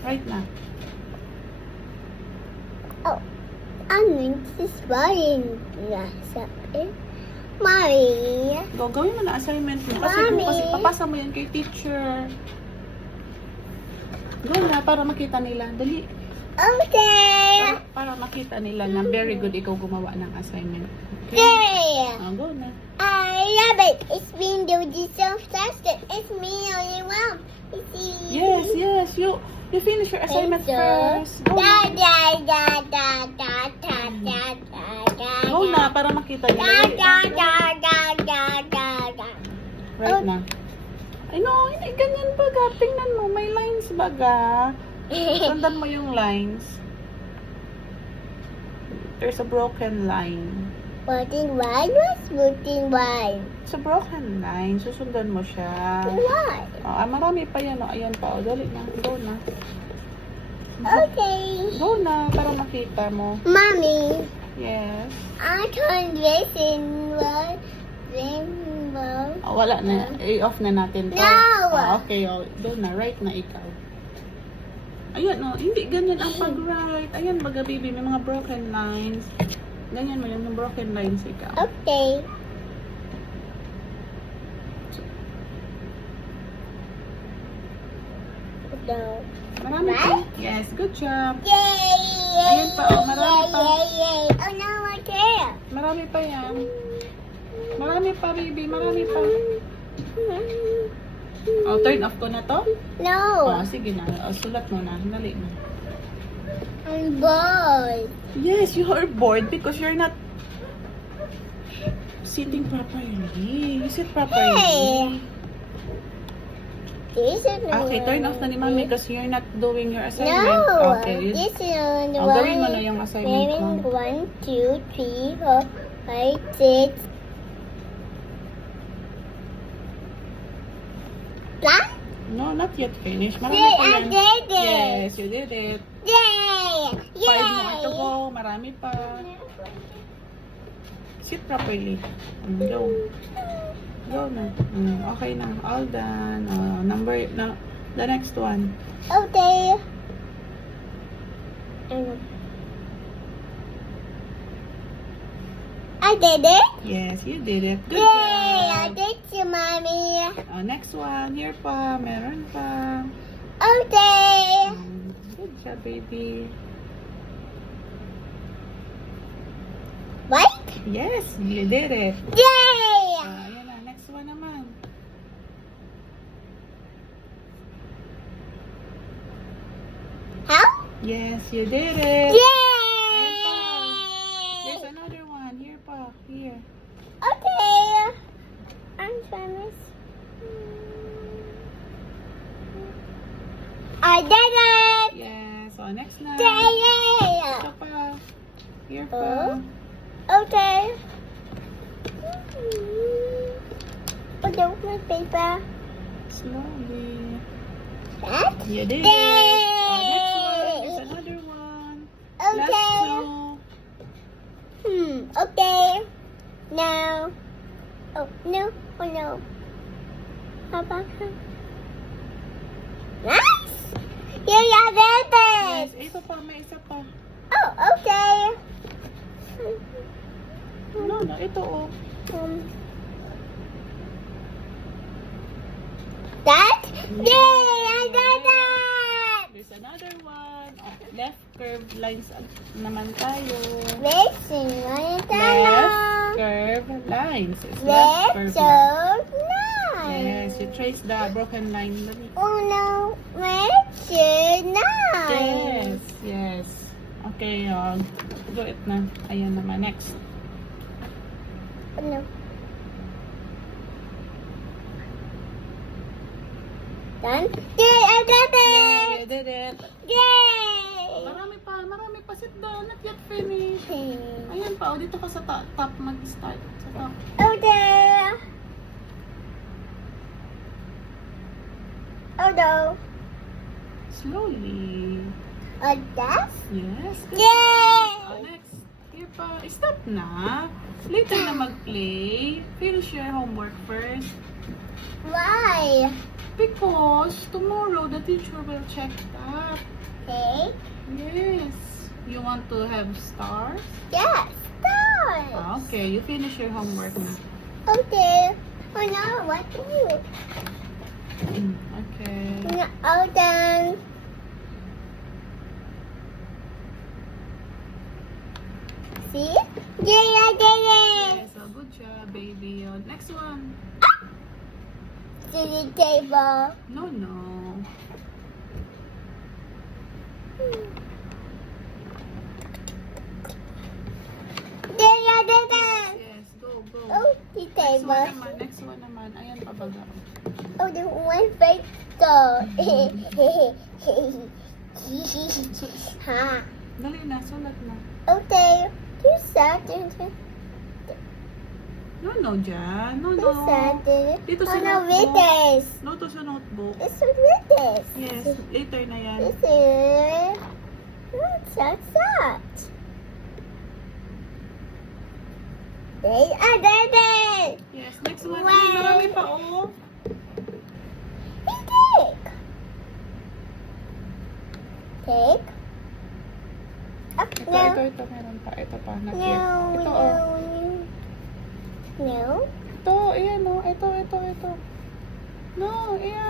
Right na. Oh, I'm just buying something. Mommy. Gawin mo na assignment mo. Kasi Mommy. kasi papasa mo yan kay teacher. Gawin na para makita nila. Dali. Okay. Para makita nila na very good ikaw gumawa ng assignment. Okay? Okay. Go na. I love it. It's been doing so fast. It's me only one. Yes, yes. You finish your assignment first. Go Da na. da da da da da da da da. Go na para makita Da nila. da da da da da da. Right na. Ay no, hindi ganyan baga. Tingnan mo, may lines baga. Sundan mo yung lines. There's a broken line. Voting one was voting one. It's a broken line. Susundan mo siya. Why? Marami pa yan. Ayan pa. Dali na. Go na. Okay. Go na para makita mo. Mommy, Yes. I can't listen what rainbow. Wala na. I-off na natin to. No! Okay. Go na. Right na ikaw. Ayan, hindi ganyan ang pag-write. Ayan, baga, baby, may mga broken lines. Ganyan mo yung broken lines ikaw. Okay. No. Marami pa. Right? Yes, good job. Yay! Ayun pa, marami pa. Yay, yay. Oh no, I can't. Marami pa yan. Marami pa, baby. Marami pa. Turn off ko na to? No, Sige na. Sulat mo na. Dali na. I'm bored. Yes, you are bored because you're not sitting properly. You sit properly. Hey. This is Okay, turn off na ni Mami because you're not doing your assignment. No, Okay. this is the Gawin mo one. na yung assignment mo. 1, 2, 3, 4, 5, 6. Plan? No, not yet finished. Marami See, pa I yan. did it. Yes, you did it. Yay! 5 more to Yay! go. Marami pa. Sit properly. Go. Go na. Okay na. All done. The next one. Okay. I did it. Yes, you did it. Good Yay! I job. did you, mommy. Next one. Here pa. Meron pa. Okay. Good job, baby. What? Yes, you did it. Yay! Ayan na. Next one naman. How? Yes, you did it. Yay! There's another one. Here pa. Here. Okay. I'm famous. I did it! Yes. So, next na. Yay! Ito pa. Here pa. Oh. Okay. Put down my paper. Slowly. That? You did it. Yay! Next one. There's another one. Last Okay. two. Okay. Now. Oh, no. Oh, no. How about her? Nice! You got Yes. it! Ito pa. May isa pa. Oh, okay. No. Ito oh. That? Yay! I did it! There's another one. Left curved lines naman tayo. Racing, Left Left curved lines. It's left curved so lines. nice. Yes, you trace the broken line. Oh no, red so nice. Yes. Okay, do it na. Ayan naman, next. Oh, no. Done? Yay, I did Yay, it! you did it. Yay! Marami pa. Sit down, not yet finished. Ayan pa, dito ka sa top mag-start. Sa top. Okay. Oh no. Slowly. Oh, that's? Yes. Yay! Next. Here pa. Stop na. Later na mag-play. Finish your homework first. Why? Because tomorrow the teacher will check that. Cake? Yes. You want to have stars? Yes, stars. Okay, you finish your homework na. Okay. Oh no, what do you? Okay. No, all done. See? Yeah, I did it. Okay, so good job, baby. Next one. To the table. No, no. Yeah, I did it. Yes, go, go. Oh, the Next table. one naman, next one naman. Ayan, pabaga. Oh, the one face go. Ha. Dali na, sulat na. Okay. You started. No, no, dyan. No, You no. started. Dito Oh sa no, with notebook. this. No, to sa notebook. It's with this. Yes, later na yan. This is. What's that? They are dead. Yes, next one. Wow. Ayan, marami pa, oh. Cake. Cake. Oh, Ito, no. ito, meron pa. Ito pa, not No, yet. no, Ito, oh. no. Ito, ayan, oh. Ito. No, ayan.